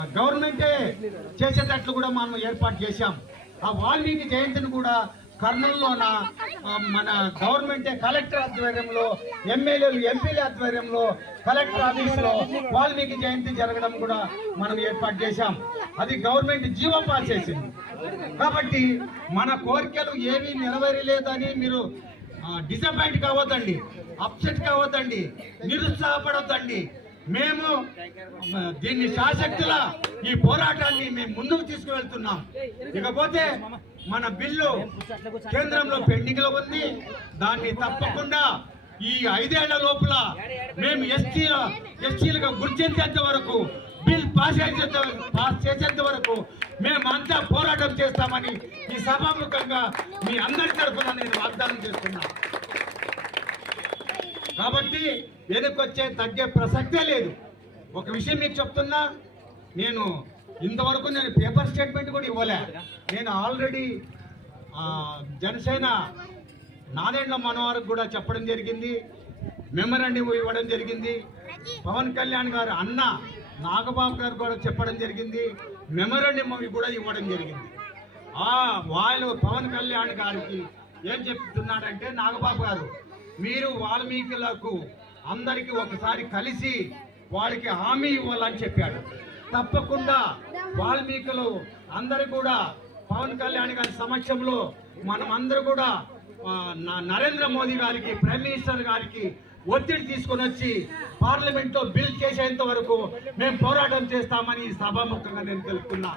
గవర్నమెంటే చేసేటట్లు కూడా మనం ఏర్పాటు చేశాం. ఆ వాల్మీకి జయంతిని కూడా కర్నూలులోన మన గవర్నమెంటే కలెక్టర్ ఆధ్వర్యంలో, ఎమ్మెల్యేలు ఎంపీల ఆధ్వర్యంలో కలెక్టర్ ఆఫీసులో వాల్మీకి జయంతి జరగడం కూడా మనం ఏర్పాటు చేశాం. అది గవర్నమెంట్ జీవో పాస్ చేసింది. కాబట్టి మన కోరికలు ఏమీ నెరవేరలేదని మీరు డిసప్పాయింట్ కావద్దండి, అప్సెట్ కావద్దండి, నిరుత్సాహపడొద్దండి. మేము దీన్ని శాశక్తులా ఈ పోరాటాన్ని మేము ముందుకు తీసుకువెళ్తున్నాం. ఇకపోతే మన బిల్లు కేంద్రంలో పెండింగ్ లో ఉంది. దాన్ని తప్పకుండా ఈ 5 ఏళ్ల లోపల మేము ఎస్టీలుగా గుర్తించేంత వరకు, బిల్ పాస్ చేసేంత వరకు మేమంతా పోరాటం చేస్తామని ఈ సభాముఖంగా మీ అందరి తరఫున నేను వాగ్దానం చేస్తున్నాను. కాబట్టి వెనుకొచ్చే తగ్గే ప్రసక్తే లేదు. ఒక విషయం మీకు చెప్తున్నా, నేను ఇంతవరకు పేపర్ స్టేట్మెంట్ కూడా ఇవ్వలే. నేను ఆల్రెడీ జనసేన నాదెండ్ల మనోహర్కి కూడా చెప్పడం జరిగింది, మెమరాండం ఇవ్వడం జరిగింది. పవన్ కళ్యాణ్ గారు అన్న నాగబాబు గారు కూడా చెప్పడం జరిగింది, మెమరాండం కూడా ఇవ్వడం జరిగింది. వాళ్ళు పవన్ కళ్యాణ్ గారికి ఏం చెప్తున్నాడంటే, నాగబాబు గారు మీరు వాల్మీకులకు అందరికీ ఒకసారి కలిసి వాళ్ళకి హామీ ఇవ్వాలని చెప్పాడు. తప్పకుండా వాల్మీకులు అందరూ కూడా పవన్ కళ్యాణ్ గారి సమక్షంలో మనం అందరూ కూడా నరేంద్ర మోదీ గారికి, ప్రైమ్ మినిస్టర్ గారికి ఒత్తిడి తీసుకొని వచ్చి పార్లమెంట్లో బిల్ చేసేంత వరకు మేము పోరాటం చేస్తామని సభాముఖంగా నేను తెలుపుతున్నా.